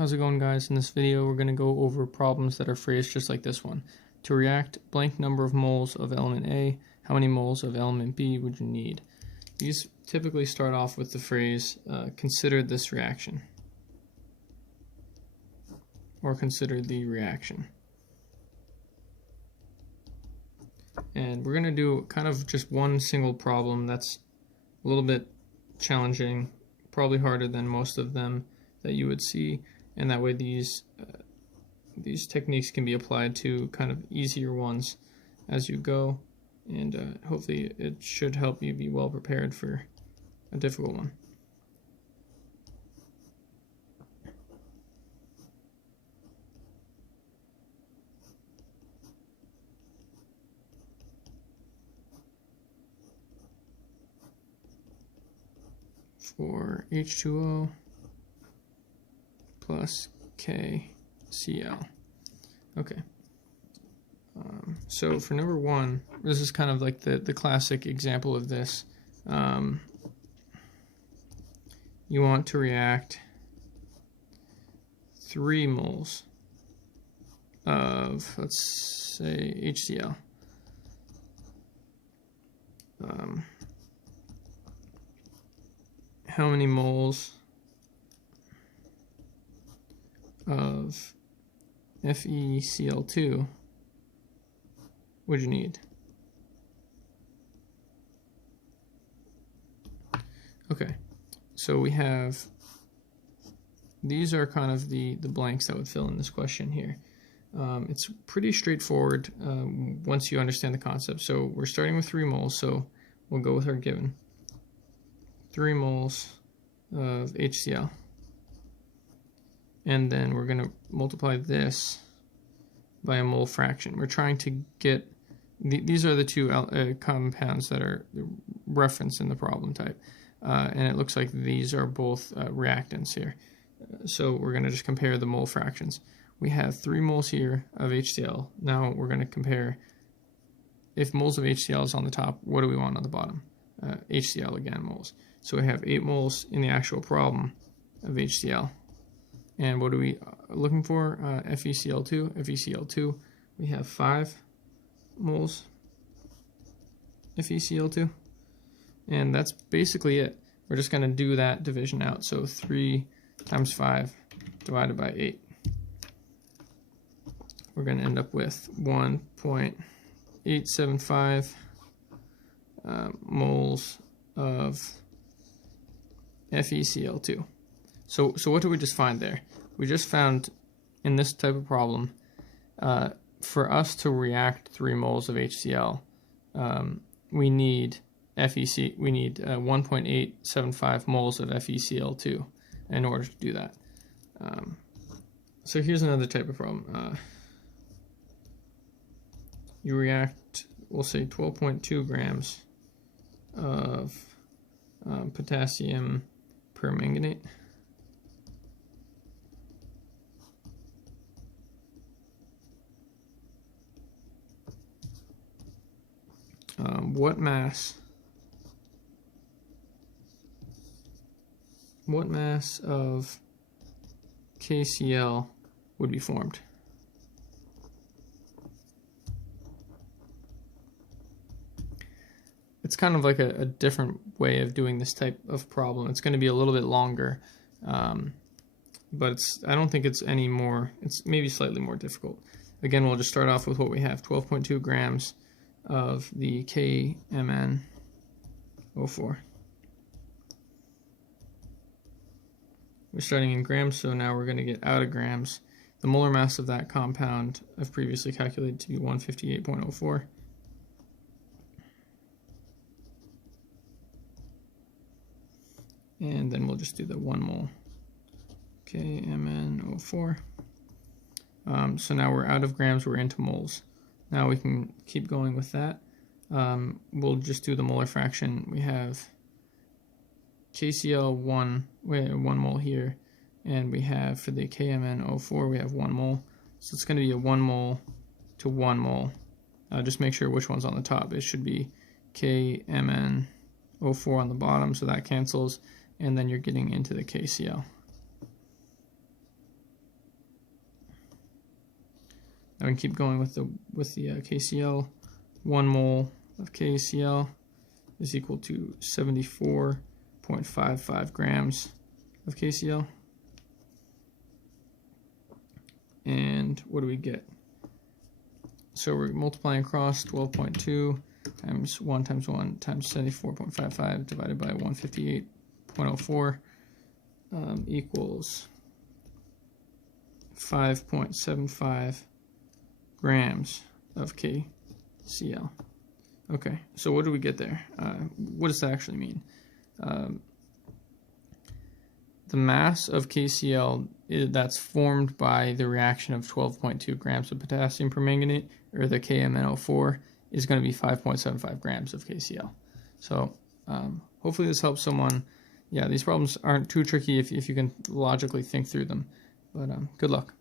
How's it going, guys? In this video we're going to go over problems that are phrased just like this one. To react blank number of moles of element A, how many moles of element B would you need? These typically start off with the phrase, consider this reaction, or consider the reaction. And we're going to do kind of just one single problem that's a little bit challenging, probably harder than most of them that you would see, and that way these techniques can be applied to kind of easier ones as you go, and hopefully it should help you be well prepared for a difficult one. For H2O plus KCl. Okay. So for number one, this is kind of like the classic example of this. You want to react 3 moles of, let's say, HCl. How many moles of FeCl2 would you need? Okay, so we have, these are kind of the blanks that would fill in this question here. It's pretty straightforward once you understand the concept. So we're starting with 3 moles, so we'll go with our given. 3 moles of HCl. And then we're going to multiply this by a mole fraction. We're trying to get, these are the two compounds that are referenced in the problem type. And it looks like these are both reactants here. So we're going to just compare the mole fractions. We have 3 moles here of HCl. Now we're going to compare, if moles of HCl is on the top, what do we want on the bottom? HCl again, moles. So we have 8 moles in the actual problem of HCl. And what are we looking for? FeCl2. FeCl2, we have 5 moles FeCl2. And that's basically it. We're just going to do that division out. So 3 times 5 divided by 8. We're going to end up with 1.875 moles of FeCl2. So what did we just find there? We just found in this type of problem, for us to react 3 moles of HCl, we need 1.875 moles of FeCl2 in order to do that. So here's another type of problem. You react, we'll say 12.2 grams of potassium permanganate. What mass of KCl would be formed? It's kind of like a different way of doing this type of problem. It's going to be a little bit longer, but I don't think it's any more, it's maybe slightly more difficult. Again, we'll just start off with what we have, 12.2 grams of the KMnO4. We're starting in grams, so now we're going to get out of grams. The molar mass of that compound I've previously calculated to be 158.04. And then we'll just do the 1 mole KMnO4. So now we're out of grams, we're into moles. Now we can keep going with that. We'll just do the molar fraction. We have KCl 1 mole here, and we have for the KMnO4 we have 1 mole. So it's going to be a 1 mole to 1 mole. Just make sure which one's on the top. It should be KMnO4 on the bottom, so that cancels, and then you're getting into the KCl. Now we can keep going with the KCl. 1 mole of KCl is equal to 74.55 grams of KCl. And what do we get? So we're multiplying across 12.2 times 1 times 1 times 74.55 divided by 158.04 equals 5.75 grams of KCl. Okay, so what do we get there? What does that actually mean? The mass of KCl that's formed by the reaction of 12.2 grams of potassium permanganate, or the KMnO4, is going to be 5.75 grams of KCl. So hopefully this helps someone. Yeah, these problems aren't too tricky if you can logically think through them. But good luck.